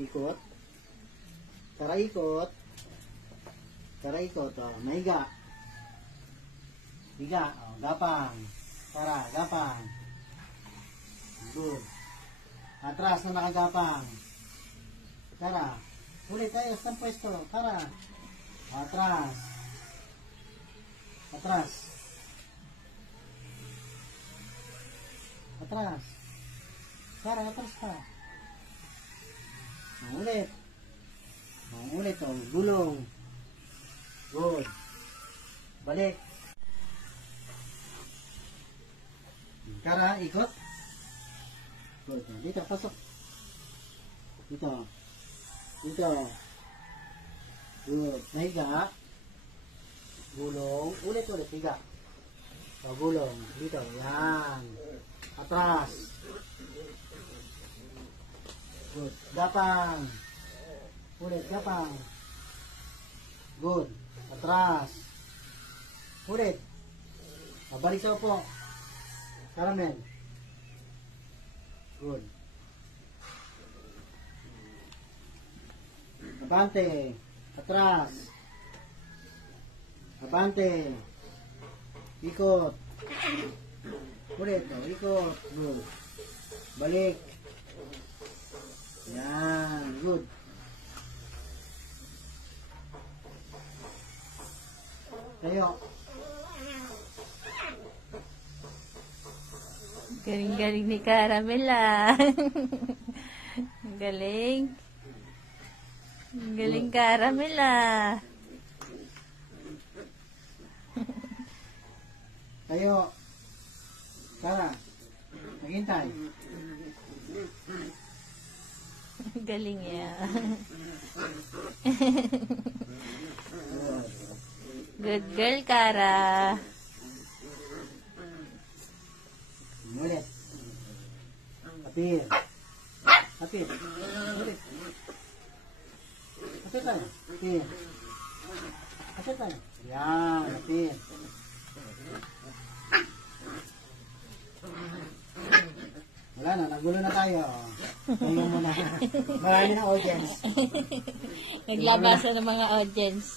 Ikot. Tara, ikot. Tara, ikot. O, mahiga. Higa. O, gapang. Tara, gapang. Good. Atras na nakagapang. Tara. Ulit tayo sa pwesto. Tara. Atras. Atras. Atras. Tara, atras pa. Ulit. Ulit. O, gulong. Good. Balik. Tara, ikot. Good. Dito, pasok. Dito. Dito. Good. Nahiga. Gulong. Ulit-ulit. Higa. O, gulong. Dito. Yan. Atras. Good. Gapang. Ulit. Gapang. Good. Atras. Ulit. Balik sa upo. Caramel. Good. Abante. Atras. Abante. Ikot. Ulit. O, ikot. Good. Balik. Yan. Good. Tayo. Galing-galing ni Caramel ah. Galing. Galing Caramel ah. Tayo. Tara. Maghintay. Galing yan. Good girl, Cara. Ulit. Apir. Apir. Ulit. Apir tayo. Apir. Apir tayo. Yan. Apir. Wala na. Nagulo na tayo. Ngayon muna. Marami ng audience. Naglabasa ng mga audience.